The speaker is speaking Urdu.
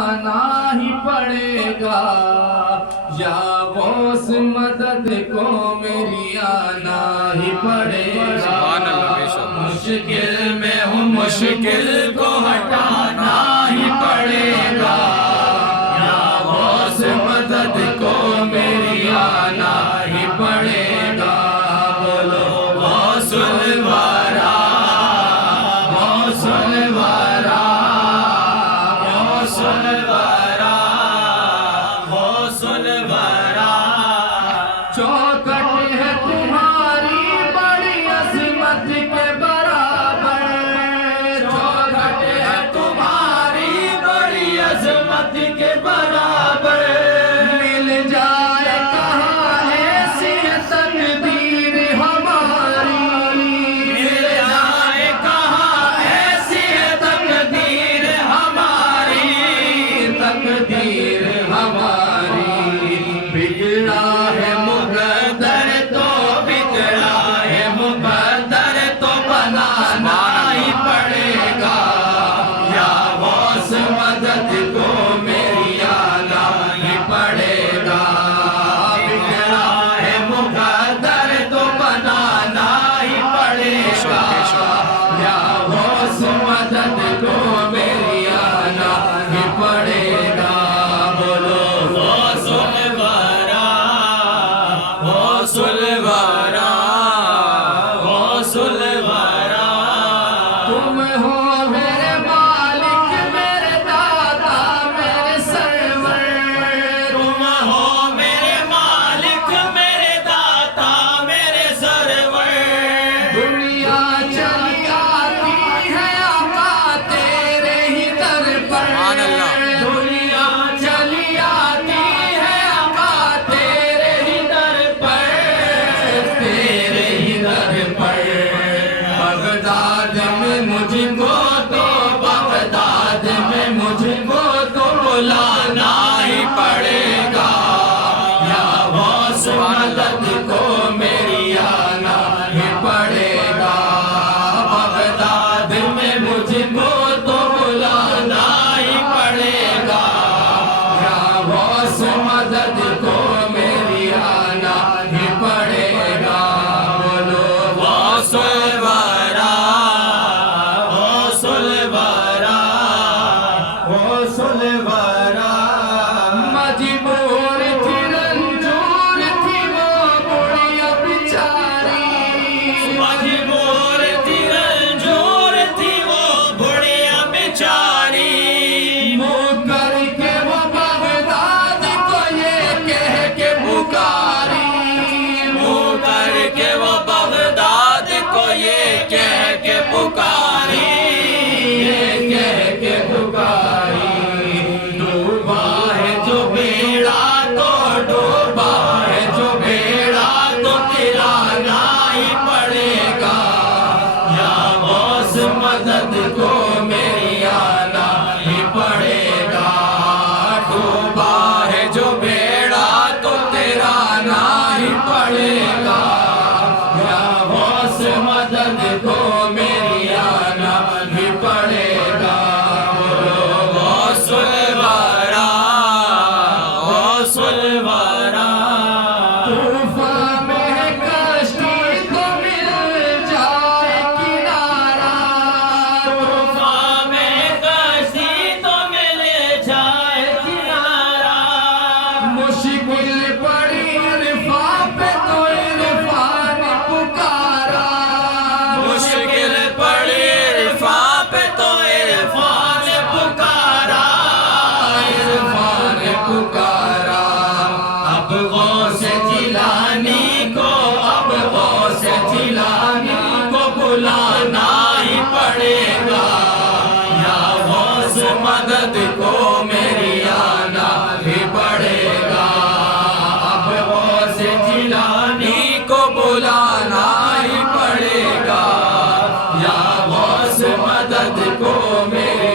آنا ہی پڑے گا، یا غوث مدد کو میری آنا ہی پڑے گا۔ مشکل میں ہوں مشکل کو ہٹانا ہی پڑے گا، یا غوث مدد کو میری آنا ہی پڑے گا۔ بولو غوث الورا، غوث الورا، غوث الورا، غوث الورا۔ چوکٹ ہے تمہاری بڑی عظمت کے برابر، چوکٹ ہے تمہاری بڑی عظمت کے برابر۔ مل جائے کہاں ایسی تقدیر ہماری، مل جائے کہاں ایسی تقدیر ہماری، تقدیر ہماری۔ بگڑا ہے مقدر تو بگڑا ہے مقدر تو بنانا ہی پڑے گا، یا غوث مدد کو میری آنا ہی پڑے گا۔ بگڑا ہے مقدر تو بنانا ہی پڑے گا، یا غوث مدد کو میری آنا ہی پڑے گا۔ بولو غوث الورا، غوث الورا، غوث الورا۔ تم ہو میرے مالک میرے دادا میرے سرور، تم ہو میرے مالک میرے دادا میرے سرور۔ دنیا چلی آتی ہے آقا تیرے ہی در پر، دنیا چلی آتی ہے آقا تیرے ہی در پر، تیرے ہی در پر۔ بغداد میں مجھ کو تو بغداد میں مجھ کو تو بلانا ہی پڑے گا، یا غوث مدد کو میری آنا ہی پڑے گا۔ بغداد میں مجھ کو تو بلانا ہی پڑے گا، یا غوث مدد کو میری آنا ہی پڑے گا۔ بولو غوث الورا، غوث الورا، غوث الورا۔ مجبور تھی رنجور تھی وہ بڑھیا بیچاری، مجبور تھی رنجور تھی وہ بڑھیا بیچاری۔ منہ کر کے وہ بغداد کو یہ کہہ کے پکاری، منہ کر کے وہ بغداد کو یہ کہہ کے پکاری، یہ کہہ کے پکاری۔ ڈوبا ہے جو بیڑا تو ڈوبا ہے جو بیڑا تو ترانا ہی پڑے گا، یا غوث مدد کو میری آنا ہی پڑے گا۔ ڈوبا ہے جو بیڑا تو ترانا ہی پڑے گا، یا غوث مدد کو میری آنا ہی پڑے گا۔ بولو غوث الورا، غوث الورا۔ طوفان میں ہے کشتی تو مل جائے کنارہ، طوفان میں ہے کشتی تو مل جائے کنارہ۔ مشکل پڑی عرفان پہ تو عرفان نے پکارا، مشکل پڑی عرفان پہ تو عرفان نے پکارا، عرفان نے پکارا۔ اب غوث جیلانی کو، اب غوث جیلانی کو بلانا ہی پڑے گا، یا غوث مدد کو میری آنا ہی پڑے گا۔ اب غوث جیلانی کو بلانا ہی پڑے گا، یا غوث مدد کو میری